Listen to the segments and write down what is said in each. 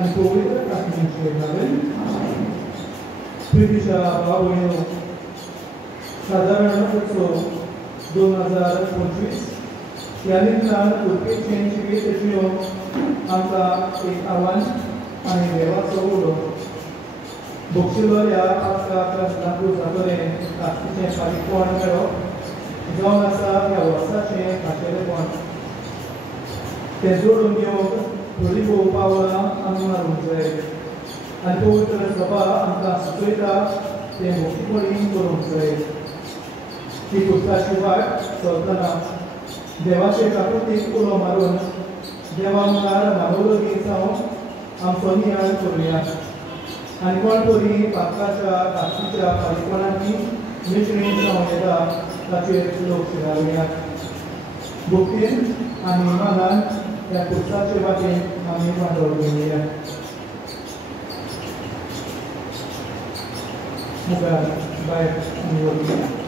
आनी पवित्र आत्म्याचे हांवें प्रितीच्या भाव भयणो सादारण उत्सव 2025 ह्या निमतान उरपेचे जिवीत जिवंक आमकां एक आव्हान आनी देवाचो उलो बक्षिलो ह्या लागू जातोरें ताकतीचें फारीकपण मेळप जावन आसा ह्या वर्साचें खाशेलेपण तें जोडून घेवंक थोडीं भोव पावलां आमी मारूंक जाय आनी पवित्र सभा आमकां सुचयता तें मुक्तीपणी करूंक जाय ती पुस्तकाची वाट चलतना देवाचे प्राकृतीक उलो मारून देवा मुखार मानवलोकी जावं आमचो नियाळ करुया आनी कोण तरी पातकाच्या ताकतीच्या फारीकपणांनी मिसळीं जावं येता ताचेर लक्ष घालुया भक्तीन आनी इमानान ह्या पुस्तकाचे वाटेन आमी वांटोळ घेवया मुखार भायर आमी वचुया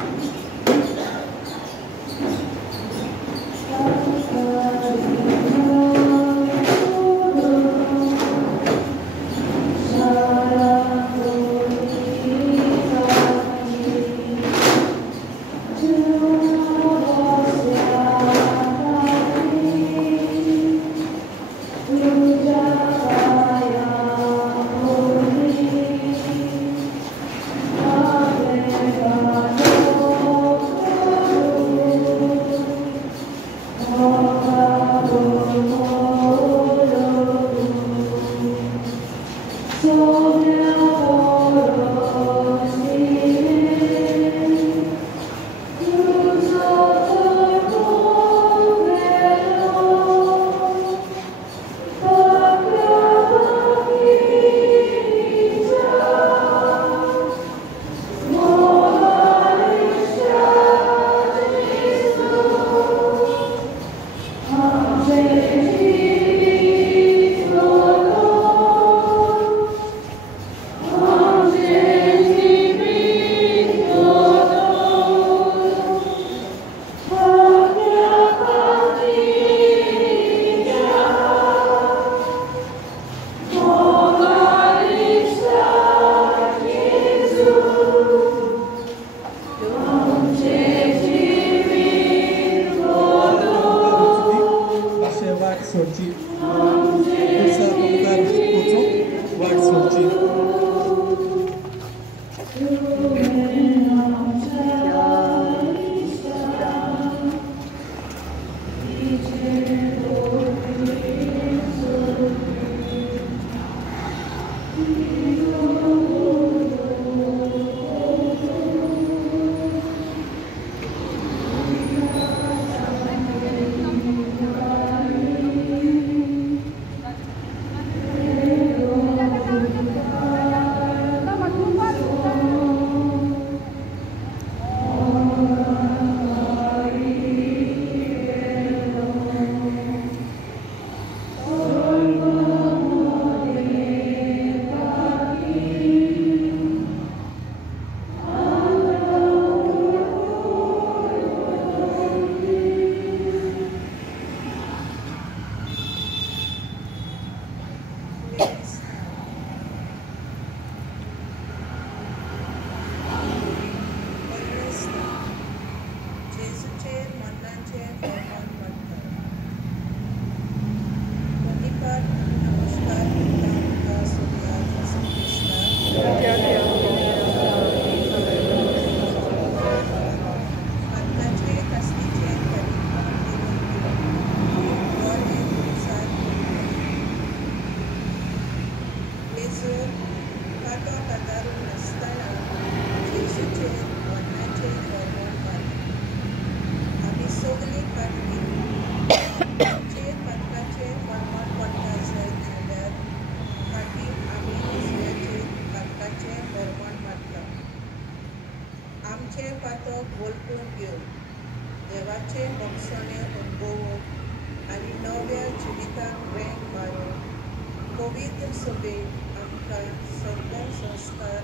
देवाचे मोक्षणे अनुभवूंक आनी नव्या जिविताक वेग मारूंक पवित्र सभेन आमकां सगळे संस्कार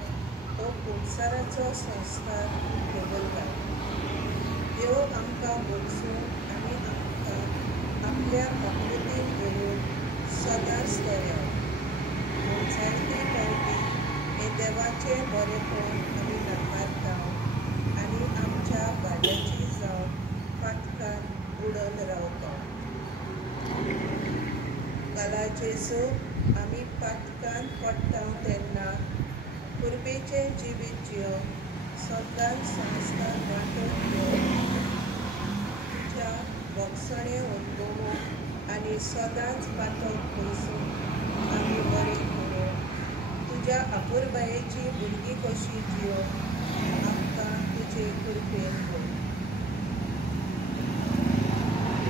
हो संसाराचो संस्कार बदलता. देव आमकां वचून आनी आमकां आपल्या आकृतीन धरून सदांच दवरता. बरें पळोवन आमी नाकारता आनी आमच्या भाड्याची जावन पातकान बुडोवन रावता. काला जेजू आमी पातकान पडटा तेन्ना कुर्बेचें जिवीत जियोन सदांच संस्कार वांटून घेवन तुज्या भोगसणे अणभवूंक आनी सदांच पातक पयसून आमी बरें करून तुज्या आपुरबायेची भुरगीं कशी जियोन आमकां तुजे कृपेन कर.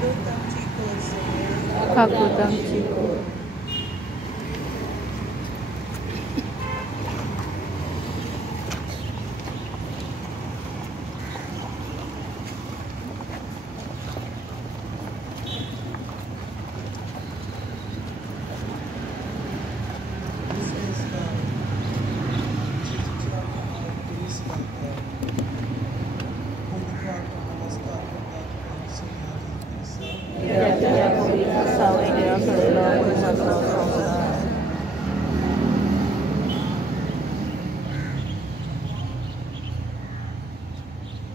लूट आमची कर सगळ्यांक काकूत आमची कर.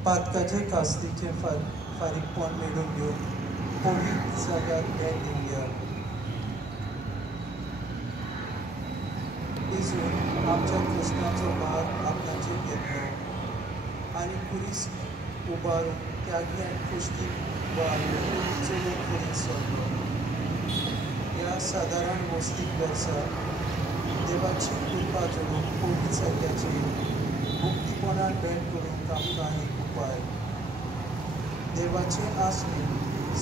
पातकाचे कास्तीचे फारीकपण मेळून घेवन पवित्र जाग्यार भेट दिवया. दिसून आमच्या कृष्णाचो भार आपणाचेर घेतलो आनी कुरीस उबारून त्याग्यान कुश्ती चलून फुडें सरलो. ह्या सादारण वस्तीक वर्सा देवाची कृपा जोडून पवित्र जाग्याचेर मुक्तीपणान भेट करूंक आमकां एक उपाय. देवाचें आस्मीक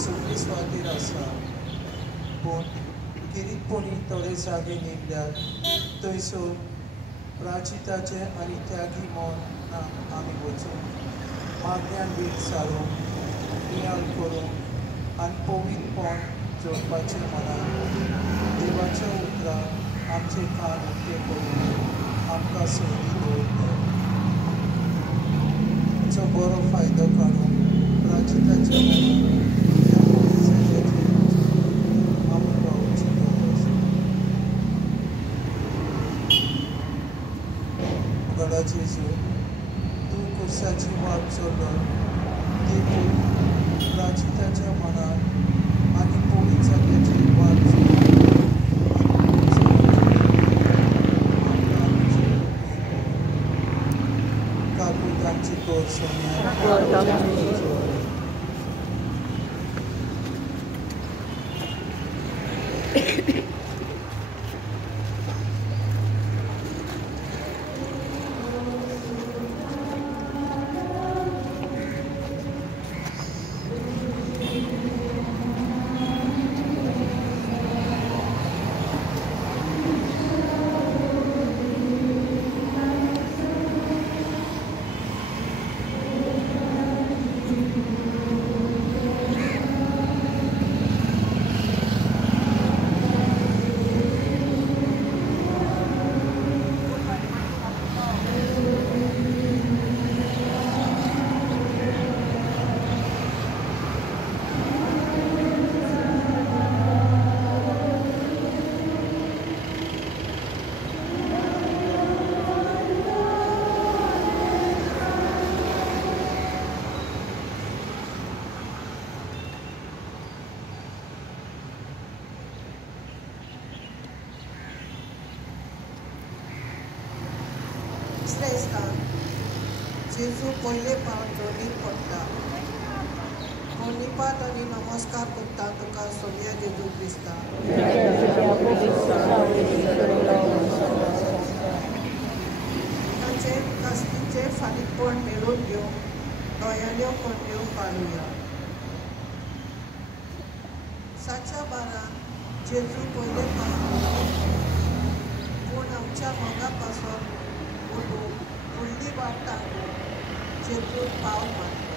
सगळे सुवातेर आसा, पूण गिरीकपणी थोडे जागे निवड्यात थंयसर प्राचिताचें आनी त्यागी मौनाक आमी वचून मागण्यांत वीट सारूंक नियाळ करूंक आनी पवित्रपण जोडपाचें मनान देवाच्या उतरां आमचे कान उक्ते करून आमकां संवदी दवरता. हाचो बरो फायदो काडून प्राचिताच्या गडा जेजू तूं कुर्साची वाट चल्लो देखून प्राचिताच्या मनात आनी पवित्र जाग्याची वाट काकूत आमची कर सोन्या. जेजू पयले पावट दोनीक पडटा. धन्यवाद आनी नमस्कार करता तुका सोव्या जेजू क्रिस्ता. ताचे कास्तीचे फारीकपण मेळून घेवन दोयाल्यो कण्यो पाळुया. साच्या बारान जेजू पयले पावट पूण आमच्या मोगा पासून उठून फुडली वाट टाकून जेजू पाव मारलो.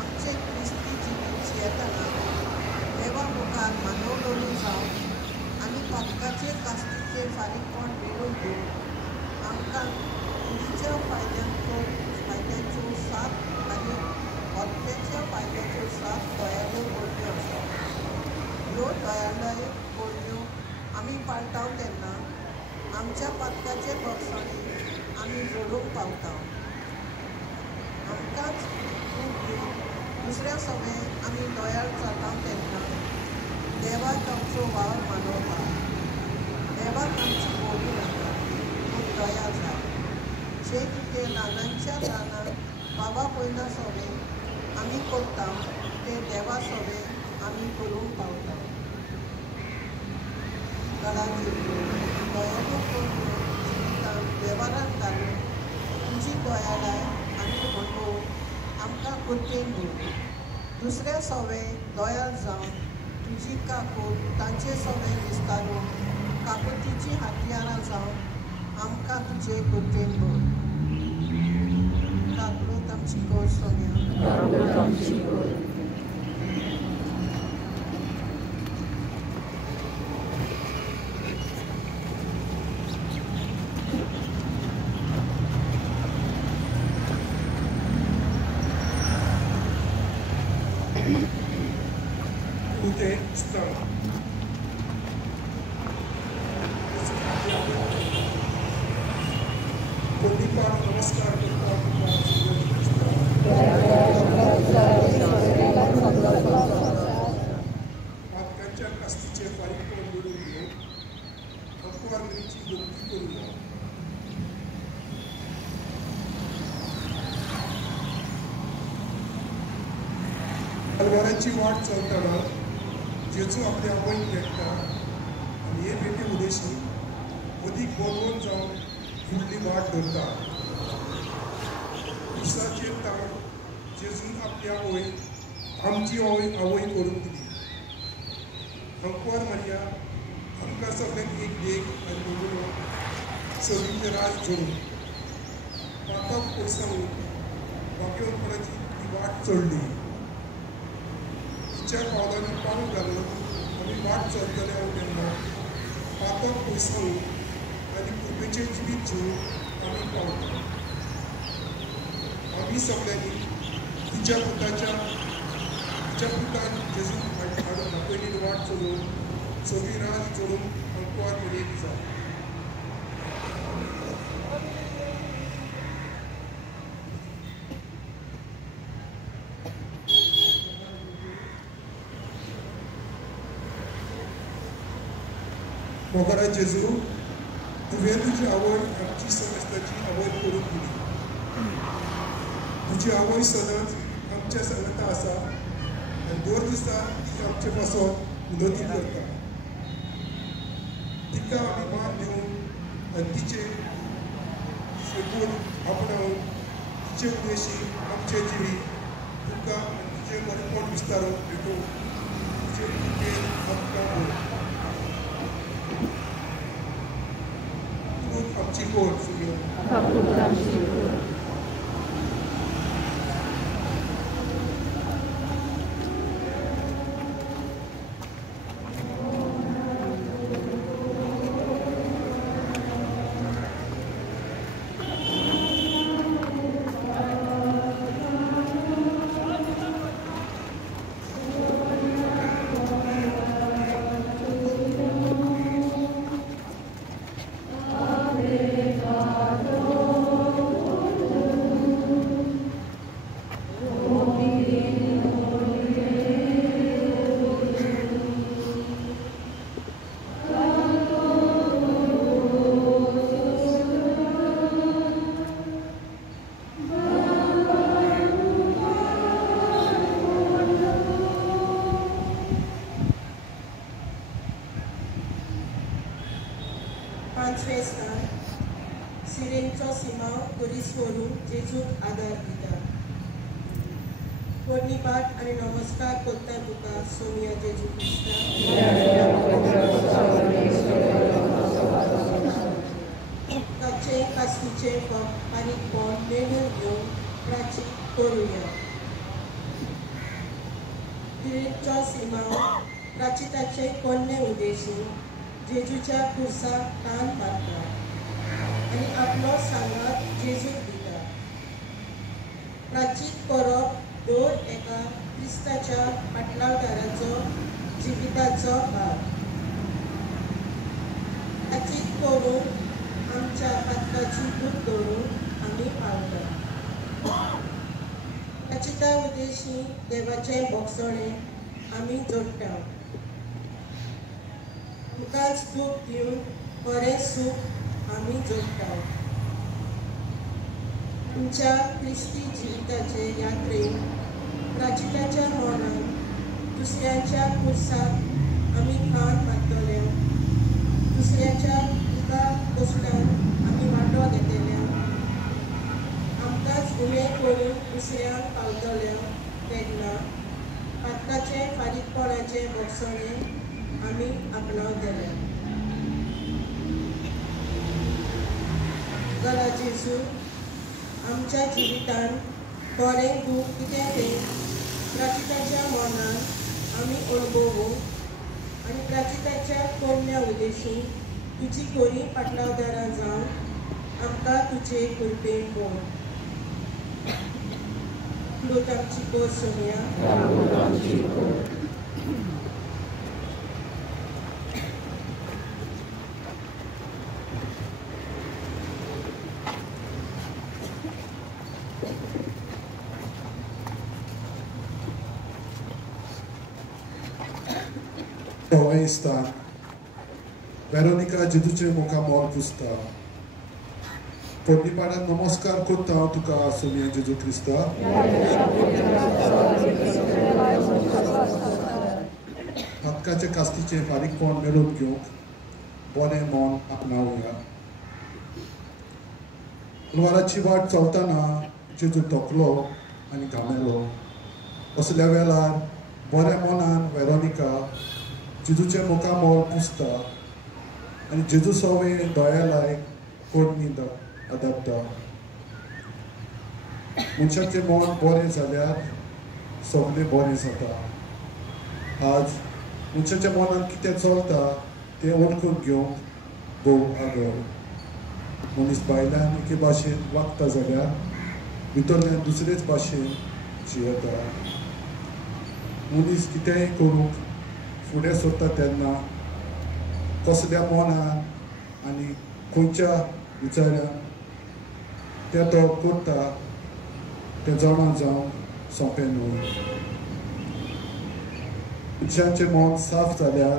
आमचे क्रिस्ती जिवीत जियेतना देवा मुखार मानवलोली जावन आनी पातकाचे कास्तीचे फारीकपण मेळून घेवन आमकां कुडीच्या फायद्याच्यो सात आनी वखदाच्या फायद्याच्यो सात दोयाल्यो कोडण्यो आसात. ह्यो दोयाल्यो कोडण्यो आमी पाळटाव तेन्ना आमच्या पातकाचे भोगसणे आमी जोडूंक पावता. आमकांच खूब दिवन दुसऱ्या सवें आमी दोयाळ जाता तेन्ना देवाक आमचो वावर मानवता. देवाक आमची बोली नाका पूण दया जाय. जे कितें ल्हानांच्या ल्हान बाबा पयला सवें आमी करता ते देवा सवें आमी करूंक पावता. घराची दोयाळी करून जिवितांत वेव्हारांत घालून तुजी दोयाळाय आनी म्हणून आमकां कुर्तेन दवर. दुसऱ्या सवें दोयाळ जावन तुजी काकूट तांचे सवें विस्तारून काकुतीची हातयारां जावन आमकां तुजे कुर्तेन दवर. काकूट आमची कोर सोन्या. नमस्कार पातकांच्या कास्तीचे फारीकपण मिळून घेऊन अपवादीची भक्ती करूया. तलवाराची वाट चलतना जेजू आपल्या आवयक भेटता आनी हे भेटे उदेशी अदीक बोलवून जावन फुडली वाट धरता. दिसाचेर ताण जेजून आपली आवय आमची आवय करून दिली. अंकवार मारया आमकां सगळ्यांक एक देख आनी म्हणून चवीचे राज जोडून पाताक पयसावून वागेवपणाची ती वाट चडली. तिच्या पावलांनी पावल घालून आमी वाट चलतले हांव तेन्ना पाताक पयसावून आनी कृपेचें जिवीत जिवन आमी पावता. आमी सगळ्यांनी तिच्या पुतान जेजू हाडून दाखयलेली वाट चलोवन सगळी राज जोडून अंकवार म्हणीत जाय. मोगरा जेजू तुवें तुजी आवय आमची समस्ताची आवय करून दिली. तुजी आवय सदांच आमच्या सांगता आसा आनी दर दिसा ती आमचे पासून उदोती करता. तिका आमी मान दिवन आनी तिचे शेगून आपणावन तिचे उदेशी आमचे जिवी तुका आनी तिचे बरेपण विस्तारून भेटून तुजे कृपेन आमकां आमची कोण सुयो. पांचवे स्थान सिरेंचो सिमाव बरीच व्हरून जेजूक आदार दिता. पोरणी पाठ आनी नमस्कार करता तुका सोनिया जेजू ताचे कास्तीचे बारीक पोट मेळून घेवन प्राची करुया. सिरेंचो सिमाव प्राचिताचे कोन्ने उदेशी जेजूच्या खुर्सा तान मारता आनी आपलो सांगात जेजूक दिता. प्राचीत करप दर एका क्रिस्ताच्या फाटलावदाराचो जिविताचो भाग. प्राचीत करून आमच्या हक्काची दूत दवरून आमी पाळटा. ताच्या उद्देशी देवाचें भोगसणे आमी जोडटा. तुकाच दूख दिवन बरें सूख आमी जोडटा. आमच्या क्रिस्ती जिविताचे यात्रेन प्राचिताच्या मनान दुसऱ्याच्या कुर्साक आमी खाण मारतले. दुसऱ्याच्या दुखा कश्टान आमी वांटो घेतल्या. आमकांच उमेद करून दुसऱ्यांक पावतल्या तेन्ना पातकाचे फारीकपणाचे भोगसणे आमी आपणावतले. गला जेजू, आमच्या जिवितान बरें दूख कितें तें प्राचिताच्या मनान आमी अणभवूं आनी प्राचिताच्या कोन्या उद्देशी तुजी कोरी पाटलावदारां जावन आमकां तुजे कृपेन बोल. लोक आमची कोर सोमया. Está Veronika Jezuचे मुखामोल पुजता. पोटणीपाड्यान नमस्कार करता हांव तुका सोमया जेजू क्रिस्ता. हक्काचे कास्तीचे फारीकपण मेळून घेवंक बरें मन आपणावया. अलवाराची वाट चलतना जेजू तोकलो आनी घामेलो. असल्या वेळार बऱ्या मनान वेरोनिका जेजूचे मुखामोल पुजता आनी जेजू सवे दोळ्यालायक कोडणी आदापता. मनशाचें मन बरें जाल्यार सगळें बरें जाता. आज मनशाच्या मनान कितें चलता तें वळखून घेवंक भोव आगळ. मनीस भायल्यान एके भाशेन वागता जाल्यार भितरल्यान दुसरेच भाशेन जियेता. मनीस कितेंय करूंक फुडें सरता तेन्ना कसल्या मनान आनी खंयच्या विचारान तें तो करता तें जाणा जावंक सोंपें न्हू. मनशाचें मन साफ जाल्यार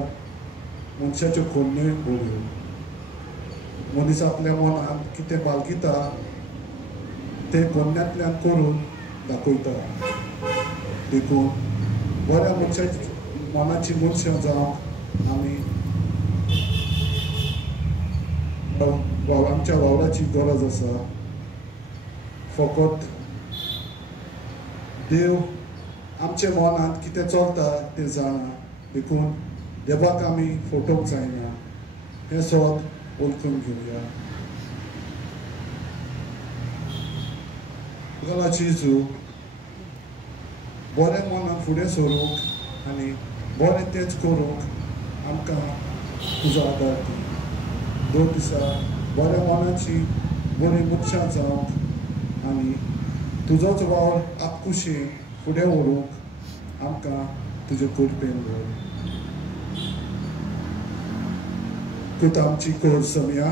मनशाच्यो खोन्योय बऱ्यो. मनीस आपल्या मनान कितें बाळगिता तें खोन्यांतल्यान करून दाखयता. देखून बऱ्या मनशाची मनाची मनशां जावंक आमी आमच्या वावराची गरज आसा. फकत देव आमच्या मनांत कितें चलता तें जाणा. देखून देवाक आमी फटोवंक जायना. हें सोद वळखून घेवया. गला जेजू, बरें मनान फुडें सरूंक आनी बरें तेंच करूंक आमकां तुजो आदार दी. 2 दिसा बऱ्या मनाची बरी मनशां जावंक आनी तुजोच वावर आपकुशीन फुडें व्हरूंक आमकां तुजे कृपेन घाल. कृत आमची कोर सोमया.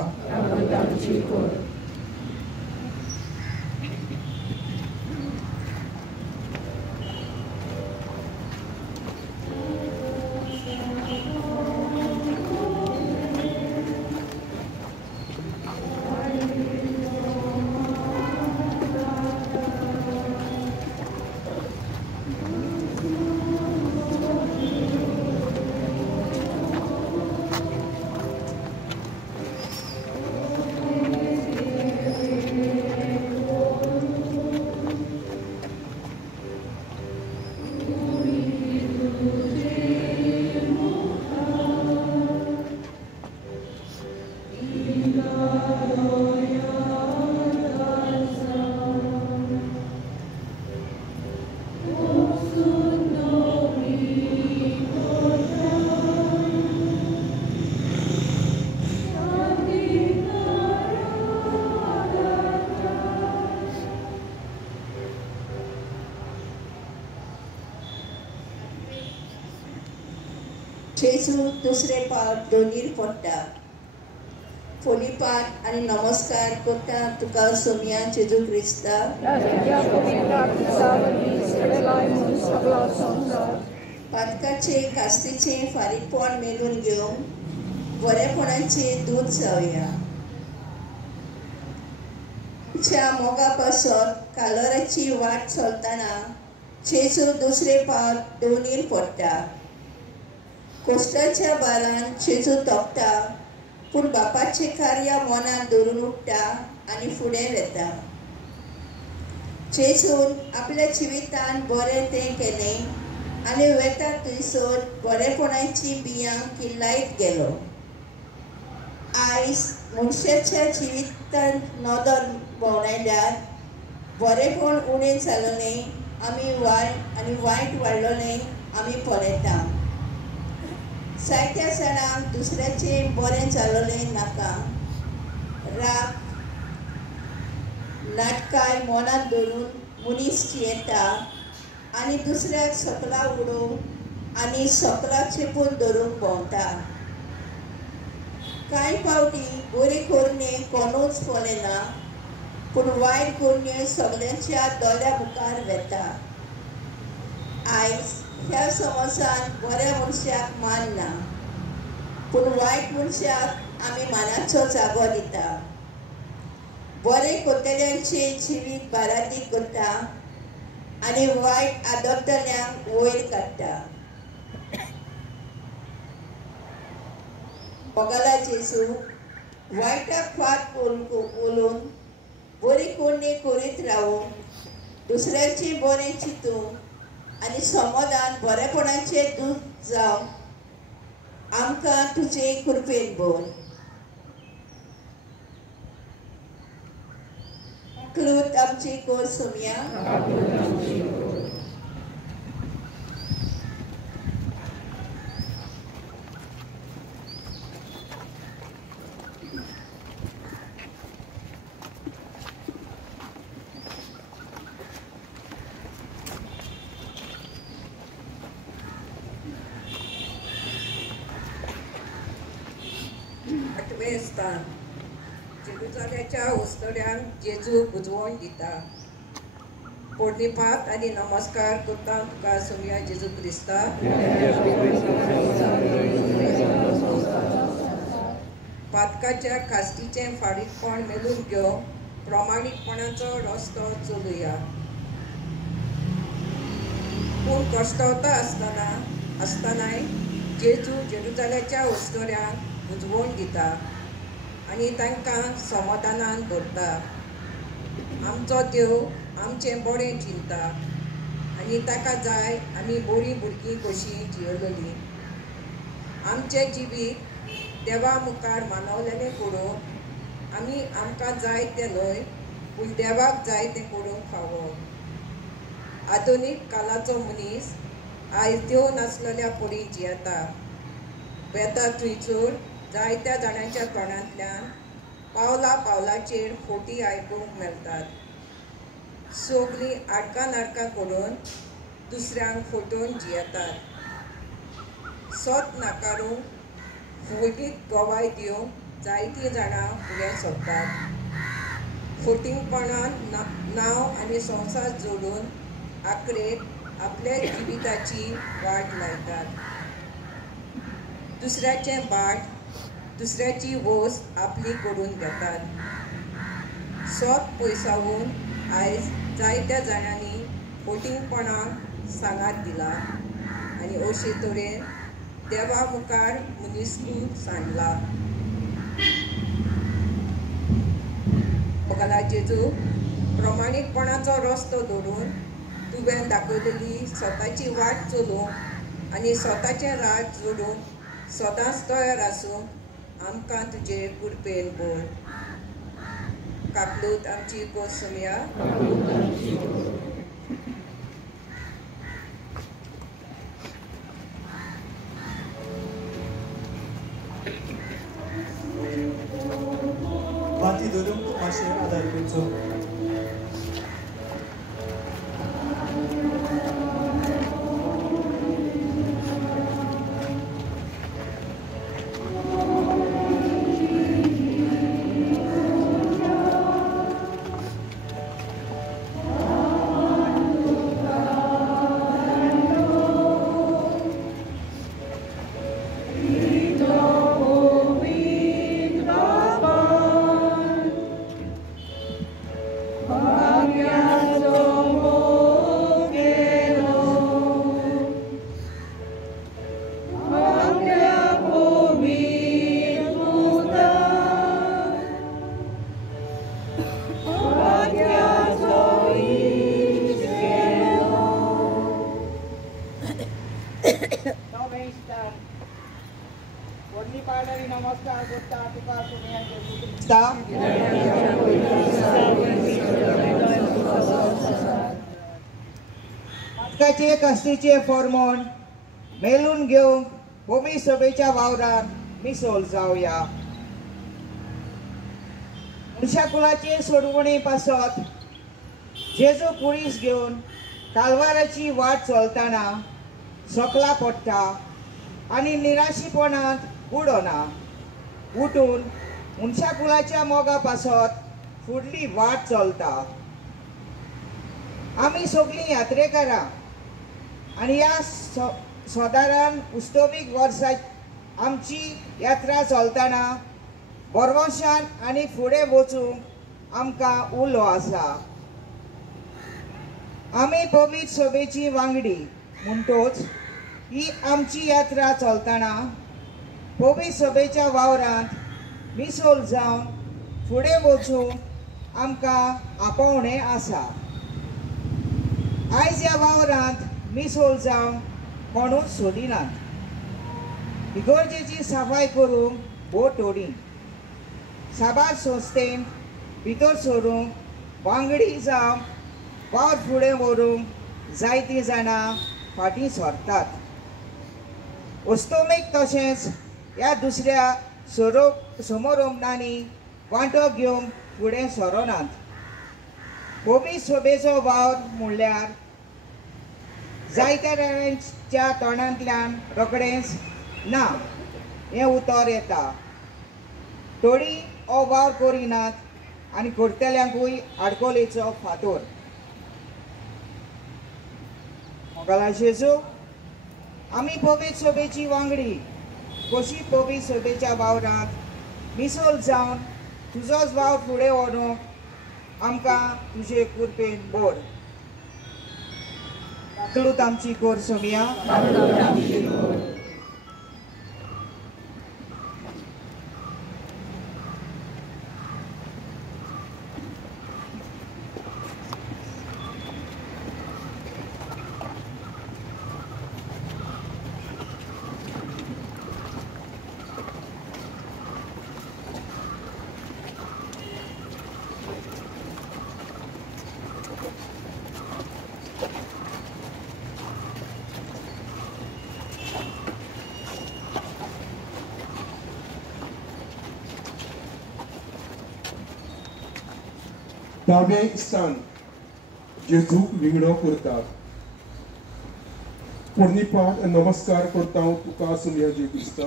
जेजू दुसरे पावल दोनीर पडटा. फोलिपाट आणि नमस्कार करता तुका सोमिया जेजू क्रिस्ता पातकाचे कास्तीचे फारीकपण मेळून घेवन बरेपणाचे दूत जावया. च्या मोगापासून कालोराची वाट चलतना जेजू दुसरे पावट दोनीर पडटा. कोस्टाच्या बारान जेजू तोपता पूण बापाचे कार्य मनात दवरून उठता आनी फुडें वेता. जेजून आपल्या जिवितान बरें तें केलें आनी वेता थंयसर बरेपणाची बियां किल्लायत गेलो. आयज मनशाच्या जिवितान नदर भोंवडायल्यार बरेपण उणें जालोलें आमी वायट वाडलोलें आमी पळयता. जायत्या जाणांक दुसऱ्याचें बरें जालोलें नाका. राग नाटकाय मनात धरून मनीस येता आनी दुसऱ्याक सकला उडोवंक आनी सकला चेपून धरून भोंवता. कांय फावटी बरी कोरणे कोणूच पळयना पूण वायट कोरण्यो सगळ्यांच्या दोळ्या मुखार वेता. आयज ह्या समाजान बऱ्या मनशाक मान ना पूण वायट मनशाक आमी मानाचो जागो दिता. बरें कोत्तेल्यांचे जिवीत बाराती करता आनी वायट आदोत्तल्यांक वयर काडटा. मोगाला जेजू वायटाक फाट उलोवन बरी कोणी करीत रावून दुसऱ्याचें बरें चिंतून आनी समाधान बरेपणाचे दूत जावन आमकां तुजे कृपेन बोर. क्लूत आमची कोर सोमिया स्थान जेरुजालेच्या उस्तोड्यांक जेजू बुजवण दिता. पोडणीपात आनी नमस्कार करता तुका सोमिया जेजू क्रिस्ता. पातकाच्या कास्तीचें फारीकपण मेळून घेवन प्रामाणीकपणाचो रस्तो चलुया. पूण कश्टावता आसतनाय जेजू जेरुजालेच्या उस्तोड्यांक बुजवण दिता आनी तांकां समाधानान दवरता. आमचो देव आमचें बरें चिंता आनी ताका जाय आमी बरीं भुरगीं कशीं जियेलोलीं. आमचें जिवीत देवा मुखार मानवलेलें करून आमी आमकां जाय तें न्हय पूण देवाक जाय तें करूंक फावो. आधुनीक कालाचो मनीस आयज देव नासलेल्या पडी जियेता. वेता थंयसर जायत्या जाणांच्या तोंडांतल्यान पावलाचेर फोटी आयकूंक मेळटात. सगळीं आडकां करून दुसऱ्यांक फोटोवन जियेतात. सोत नाकारूंक फुगीत गोवाय दिवंक जायतीं जाणां फुडें सरतात. फटिंगपणान नांव आनी संवसार जोडून आंकडेक आपल्या जिविताची वाट लायतात. दुसऱ्याचें बाट दुसऱ्याची वोस आपली करून घेतात. सोत पयसावून आयज जायत्या जाणांनी फटिंगपणाक सांगात दिला आनी अशे तरेन देवा मुखार मनीसकूय सांडला. मोगाला जेजू प्रामाणीकपणाचो रस्तो दवरून तुवें दाखयलेली स्वताची वाट चलोवंक आनी स्वताचें राज जोडून सदांच तयार आसूंक आमकां तुजे कृपेन बोर. काकलूत आमची कोर सोमिया. माती धरून मातशें आदार करचो. पातकाचे कास्तीचे फॉर्मोन मेलून घेऊन भूमी सभेच्या वावरात मिसळ जावया. मनशाकुलाचे सोडवणी पासत जेजू कुडीस घेऊन कालवाराची वाट चलताना सकला पडटा आणि निराशीपणात उडोना उठून मनशाकुलाच्या मोगा पासत फुडली वाट चलता. आम्ही सगळी यात्रेकारां आणि या सादारण उस्तवीक वर्सात आमची यात्रा चलताना बरवशान आणि फुडें वचूंक आमकां उलो आसा. आमी पवित्र सभेची वांगडी म्हणटोच ही आमची यात्रा चलताना पवित्र सभेच्या वावरांत मिसळ जावन फुडें वचूंक आमकां आपोवणें आसा. आयज ह्या वावरांत मिसळ जावंक कोणूच सोदिनात. इगर्जेची सफाई करूंक बोट ओडी साबार संस्थेन भितर सरूंक वांगडी जावन वावर फुडें व्हरूंक जायतीं जाणां फाटीं सरतात. वस्तुमीक तशेंच ह्या दुसऱ्या समारंभांनी वांटो घेवंक फुडें सरनात. पवित्र सभेचो वावर म्हणल्यार जायत्या जाणांच्या तोंडांतल्यान रोखडेंच ना हें उतर येता. थोडीं हो वावर करिनात आनी करतल्यांकूय आडकोलेचो फातर. मोगाला जेजू, आमी पवित्र सभेची वांगडी कशी पवित्र सभेच्या वावरांत मिसळ जावन तुजोच वावर फुडें व्हरूंक आमकां तुजे कृपेन बोर. दाखलूत आमची कोर सोमिया. दावे स्थान जेजूक विंगडो करता. पोरनिपाट नमस्कार करता तुका सुमिया जे क्रिस्ता.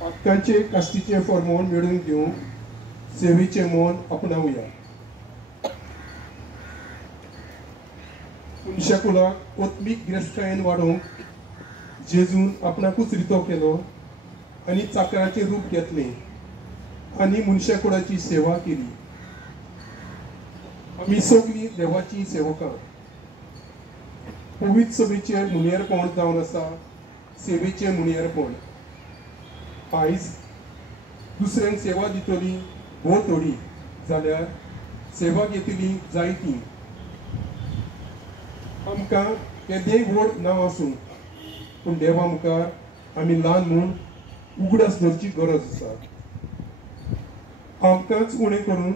पातकांचे कास्तीचे फॉर्मोन मेळून घेवंक सेवेचे मोन आपणावया. मनशाकुलाक ओत्मीक गिरेस्तकायेन वाडोवंक जेजून आपणाकूच रितो केलो आनी चाकराचें रूप घेतलें आनी मनशाकुळाची सेवा केली. आमी सगळीं देवाची सेवकां. पवित्र सभेचें मुनियेरपण जावन आसा सेवेचें मुनियेरपण. आयज दुसऱ्यांक सेवा दितली भोव थोडी जाल्यार सेवा घेतली जायतीं. आमकां केदेंय व्हड नांव आसूं पूण देवा मुखार आमी ल्हान म्हूण उगडास धरची गरज आसा. आमकांच उणें करून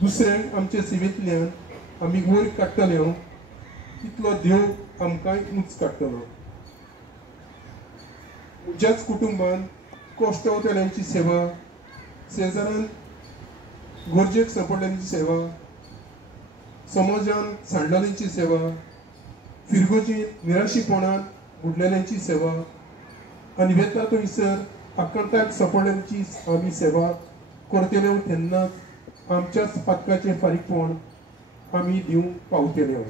दुसऱ्यांक आमचे सेवेंतल्यान आमी वयर काडटले तितलो देव आमकांय उंच काडटलो. म्हज्याच कुटुंबान कोश्टवतल्यांची सेवा, शेजारान गरजेक सांपडल्यांची सेवा, समाजान सांडलेल्यांची सेवा, फिरगोजीन निराशीपणान बुडलेल्यांची सेवा आनी वेता थंयसर आकांताक सांपडल्यांची आमी सेवा करतल्यो तेन्नाच आमच्याच पातकाचें फारीकपण आमी दिवंक पावतल्यो.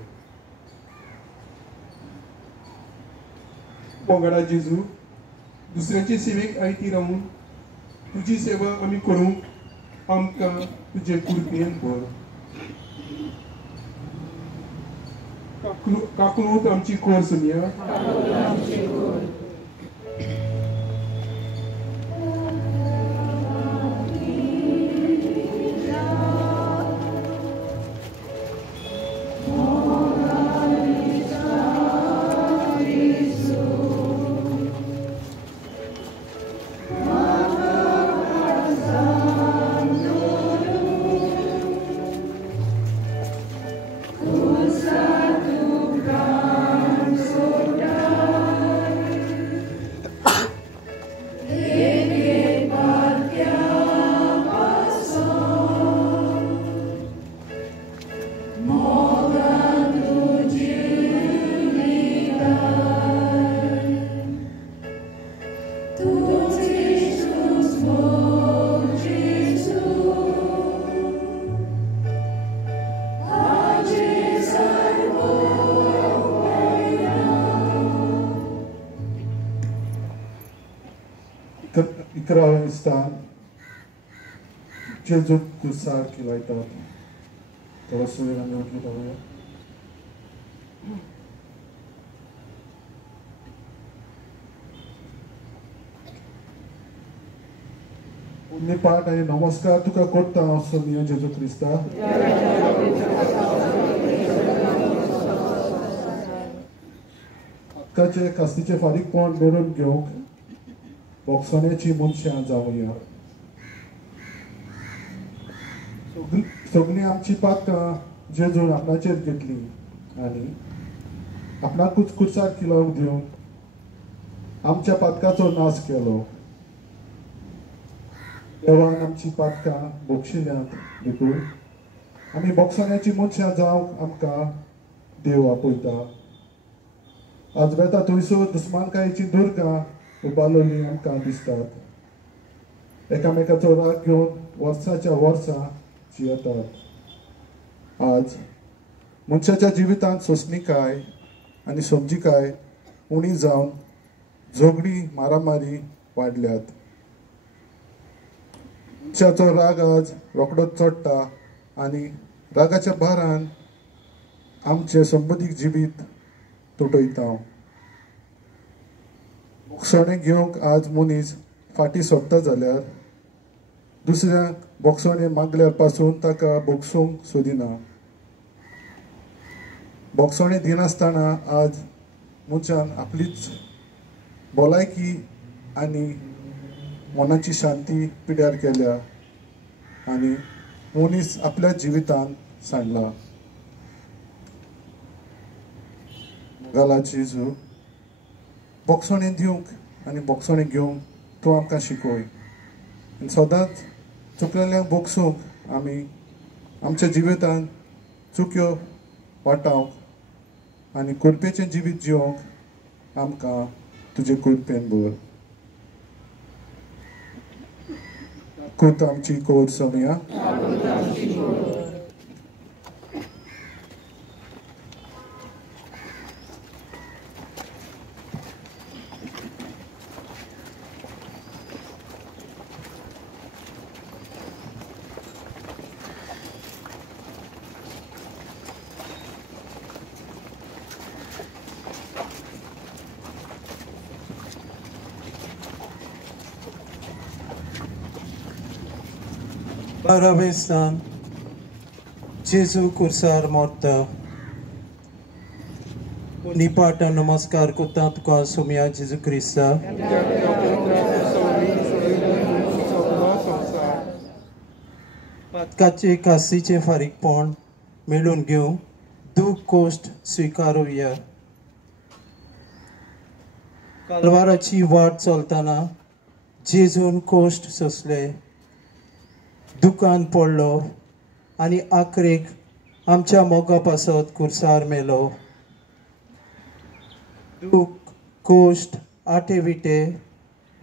मोगाडा जेजू, दुसऱ्यांचे सेवेक आयती रावून तुजी सेवा आमी करूंक आमकां तुजे कृपेन भर. काकलूत आमची कोर सुमिया. 11वें स्थान जेजू कुर्सार लायतात. थोडा सुवेर आमी उठली पावूया. पुण्य पाठ आणि नमस्कार तुका करता हांव सोमिया जेजू क्रिस्ता. हक्काचे कास्तीचे फारीकपण मेळून घेवंक बोगसोन्याची मनशां जावया. सगळीं आमची पातकां जेजून आपणाचेर घेतली आनी आपणाकूच कुर्सार किलो दिवन आमच्या पातकाचो नाश केलो. देवान आमची पातकां बोगशिल्यांत देखून आमी बोगसोन्याची मनशां जावंक आमकां देव आपयता. आज बेता थंयसर दुस्मानकायेची दुर्गां उबारलेली आमकां दिसतात. एकामेकाचो राग घेवन वर्साच्या वर्सां जियेतात. आज मनशाच्या जिवितांत सोंसणीकाय आनी समजीकाय उणी जावन झगडी मारामारी वाडल्यात. मनशाचो राग आज रोखडोच चडटा आनी रागाच्या भारान आमचें संबंदीक जिवीत तुटयता. बोगसोणें घेवंक आज मनीस फाटीं सरता जाल्यार दुसऱ्यांक बोगसोणें मागल्यार पासून ताका बोगसूंक सोदिना. बोगसोणें दिनासतना आज मनशान आपलीच भलायकी आनी मनाची शांती पिड्यार केल्या आनी मनीस आपल्या जिवितांत सांडला. मोगाला जेजू बोगसोणें दिवंक आनी बोगसोणें घेवंक तूं आमकां शिकय. आनी सदांच चुकलेल्यांक बोगसूंक आमी आमच्या जिवितांत चुक्यो वाटावंक आनी कुरपेचें जिवीत जिवंक आमकां तुजे कुरपेन भर. खूब आमची कोर सोमिया. बारावें स्थान जेजू कुर्सार मोरता. निपाट नमस्कार करता तुका सोमिया जेजू क्रिस्ता. पातकाचे कास्तीचे फारीकपण मेळून घेवंक दूख कोश्ट स्विकारुया. कालवाराची वाट चलतना जेजून कोश्ट सोंसले, दुकान पडलो आनी आखरेक आमच्या मोगा पासत कुर्सार मेलो. दूख कोश्ट आटेविटे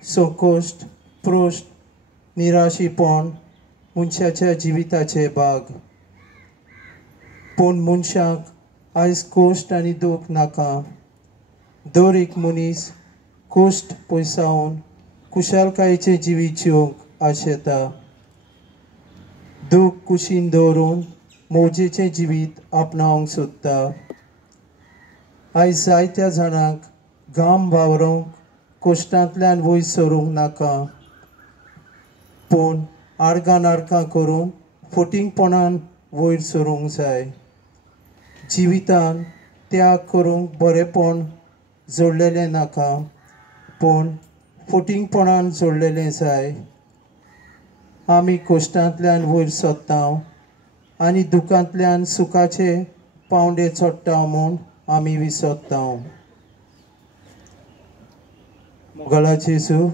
संकोश्ट प्रोश्ट निराशीपण मनशाच्या जिविताचे भाग. पूण मनशाक आयज कोश्ट आनी दूख नाका. दर एक मनीस कोश्ट पयसावन कुशालकायेचें जिवीत जिवंक आशेता. दूख कुशीन दवरून मोजेचें जिवीत आपणावंक सोदता. आयज जायत्या जाणांक घाम वावरूंक कोश्टांतल्यान वयर सरूंक नाका, पूण आडगां नाडकां करून फटींगपणान वयर सरूंक जाय. जिवितान त्याग करूंक बरेपण जोडलेलें नाका, पूण फटींगपणान जोडलेलें जाय. आमी कोश्टांतल्यान वयर सरता आनी दुखांतल्यान सुखाचे पावंडे चडटा म्हूण आमी विसरता. मोगाला जेजू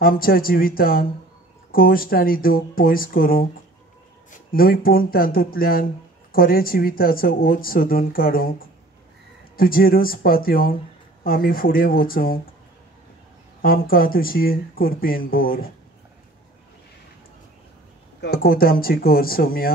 आमच्या जिवितान कोश्ट आनी दूख पयस करूंक न्हय, पूण तातूंतल्यान खरे जिविताचो ओत सोदून काडूंक तुजेरूच पातयेवन आमी फुडें वचूंक आमकां तुजी कुरपेन भर. काकोत आमची कोर सोमिया.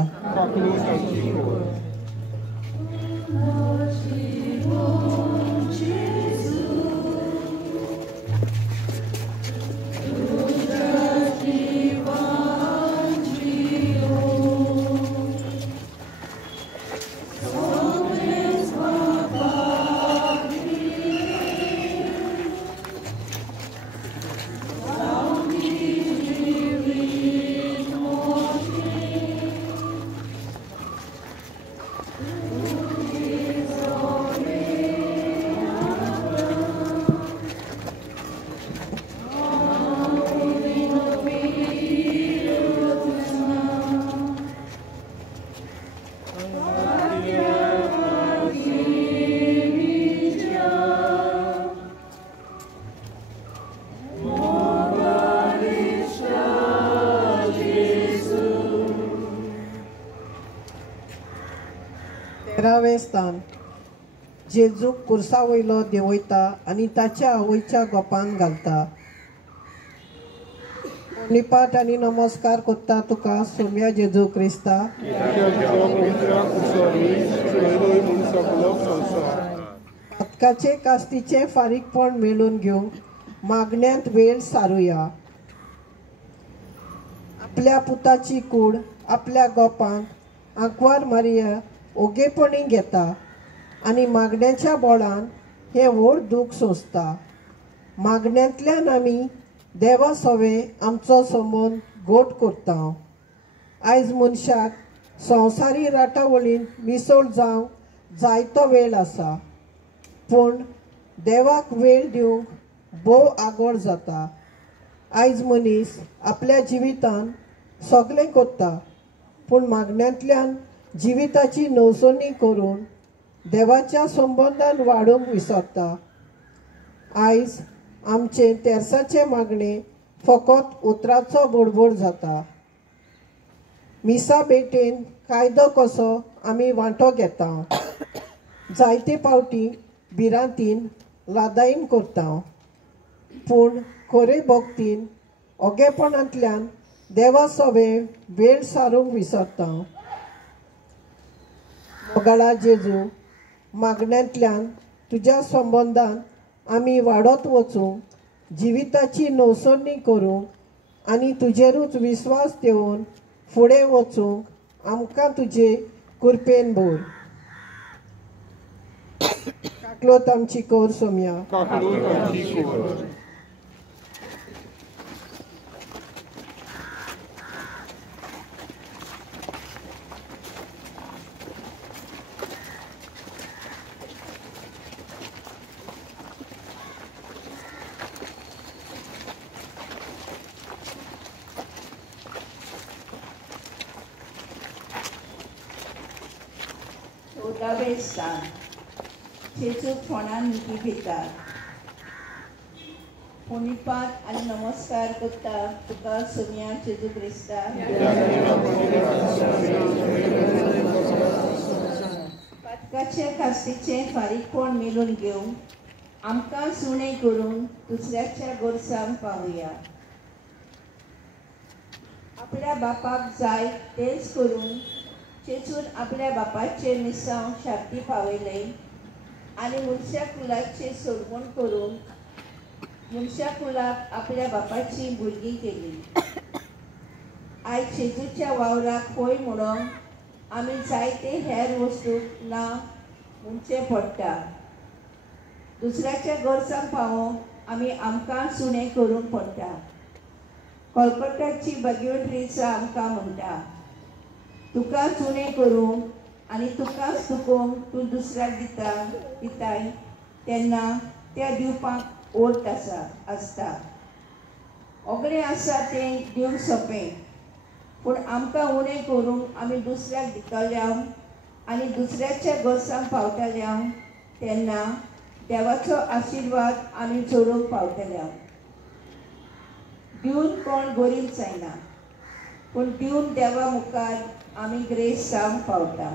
11वें स्थान जेजूक कुर्सा वयलो देंवयता आनी ताच्या आवयच्या गोपान घालता. निपाट आनी नमस्कार कोत्ता तुका सोम्या जेजू क्रिस्ता. पातकाचे कास्तीचे फारीकपण मेळून घेवंक मागण्यांत वेळ सारुया. आपल्या पुताची कूड आपल्या गोपांक आंकवार मारिया ओगेपणी घेता आनी मागण्याच्या बोळान हे व्हड दूख सोंसता. मागण्यांतल्यान आमी देवा सोवे आमचो संबंद गोट करता. आयज मनशाक संवसारी राटावळीन मिसळ जावंक जायतो वेळ आसा, पूण देवाक वेळ दिवंक भोव आगोड जाता. आयज मनीस आपल्या जिवितान सगळें करता, पूण मागण्यांतल्यान जिविताची नवसणी करून देवाच्या संबंदान वाडूंक विसरता. आयज आमचे तेर्साचे मागणे फकत उतराचो बडबड जाता. मिसा बेटेन कायदो कसो आमी वांटो घेता. जायते पावटी भिरांतीन लादायीन करता, पूण खरे भक्तीन ओगेपणांतल्यान देवा सोवे वेळ सारूंक विसरता. मोगाळा जेजू, मागण्यांतल्यान तुज्या संबंदान आमी वाडत वचूंक, जिविताची नवसणी करूंक आनी तुजेरूच विस्वास देवन फुडें वचूंक आमकां तुजे कृपेन भर. काकलोत आमची कोर सोम्या. चौदावें स्थान जेजू फोंडान निधी भितात. पुणिपात आनी नमस्कार करता तुका सोम्या जेजू क्रिस्ता. पातकाचे कास्तीचे फारीकपण मेळून घेवंक आमकां सुणें करून दुसऱ्याच्या गोरसांक पावुया. आपल्या बापाक जाय तेच करून जेजून आपल्या बापाचे मिसांव शांती पावयले आनी मनशा कुलाचे सोडवण करून मनशा कुलाक आपल्या बापाची भुरगीं केली. आयज जेजूच्या वावराक होय म्हणून आमी जायते हेर वस्तूक ना म्हणचे पडटा. दुसऱ्याच्या गोरसांक पावोवंक आमी आमकां सुणें करूंक पडटा. कोलकत्याची भगवंत्रीचा आमकां म्हणटा, तुका सुणें करूंक आनी तुकाच तुकोवंक तूं दुसऱ्याक दिताय तेन्ना त्या दिवपाक ओर्त आसता. ओगळें आसा तें दिवंक सोंपें, पूण आमकां उणें करूंक आमी दुसऱ्याक दितल्या आनी दुसऱ्याच्या गोरसांक पावतल्या तेन्ना देवाचो आशिर्वाद आमी चोरूंक पावतल्या. दिवन कोण गरीब जायना, पूण दिवन देवा मुखार आमी ग्रेस जावंक पावता.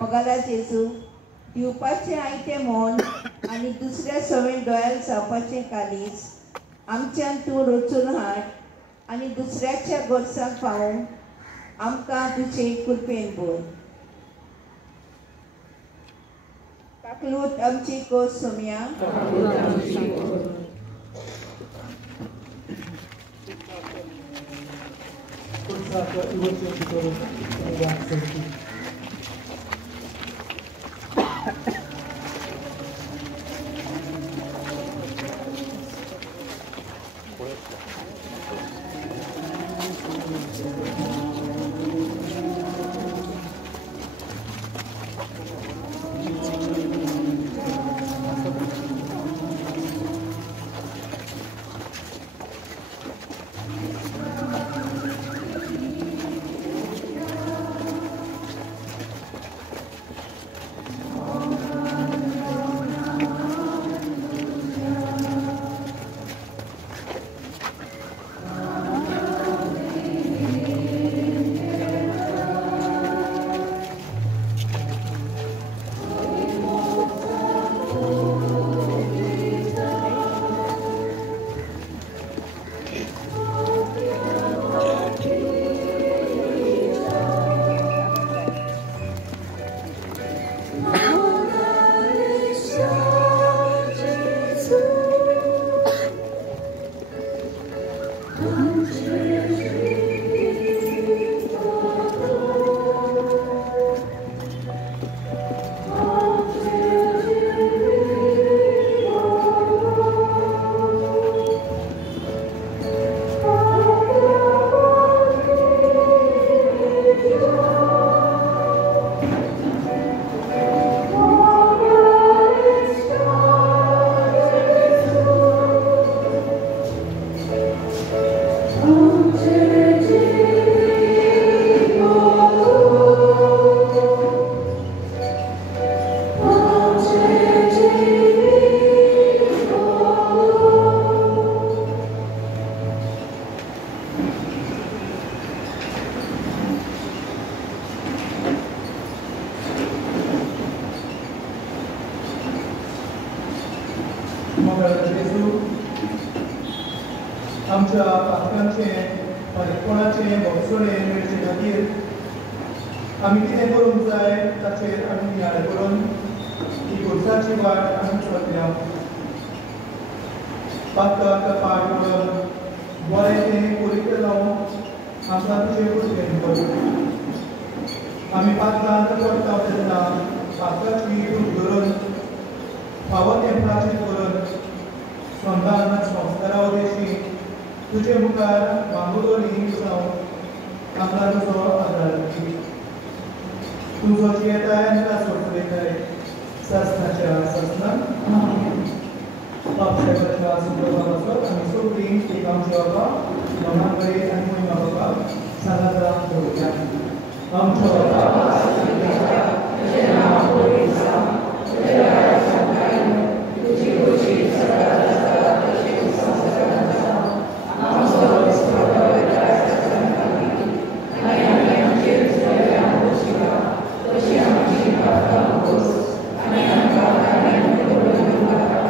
मोगाला जेजू, दिवपाचें आयतें मोन आनी दुसऱ्या सवें दोयाल जावपाचें कालीस आमच्यान तूं रचून हाड आनी दुसऱ्याच्या गोरसांक पावोवंक आमकां तुजे कृपेन भर. काकलूत आमची कोस सोम्या. मंगळ जेजू आमच्या पातकांचे परिपणाचे भोगसोडे मेळचे खातीर आमी कितें करूंक जाय ताचेर आमी नियाळ करून ही खुर्साची वाट आमी चलया पातकाक पाठ करून बरें तें पवित्र जावं आमकां तुजे कुडकेन कर आमी पातकांत पडटा तेन्ना पातकाची दूख धरून फावो तें प्रार्थीत करून संघान संस्कारा उदेशी तुजे मुखार बांगोली जावं आमकां तुजो आदार दी तुजो येताय आनी सोडयताय सासनाच्या सासनान बापशाच्या सुप्रभावाचो आमी सगळीं एक आमच्या बाबा नवनागरी आनी महिमा बाबा सदांच दवरया आमचो बाबा तुजें नांव पवित्र जावं तुजें राज्य येवं तुजी खुशी सदांच आसता तशेंच संवसारांत जावं आमचो दिसपट्टो वेत्राय आनी आमी आमचेर झुजल्या शिवा तशी आमची पातकां भोस आनी आमकां आनी करून नाका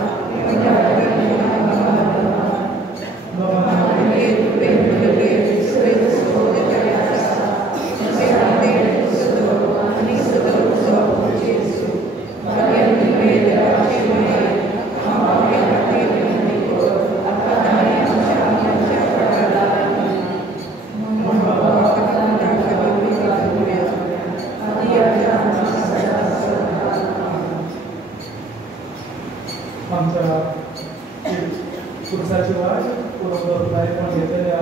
आमच्या खुर्साची वाट पुरवतो कार्यक्रम घेतलेल्या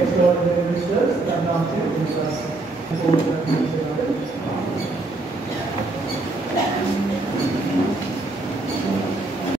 एक्स्ट्राऑर्डिनरी मिनिस्टर्स त्यांना आमचे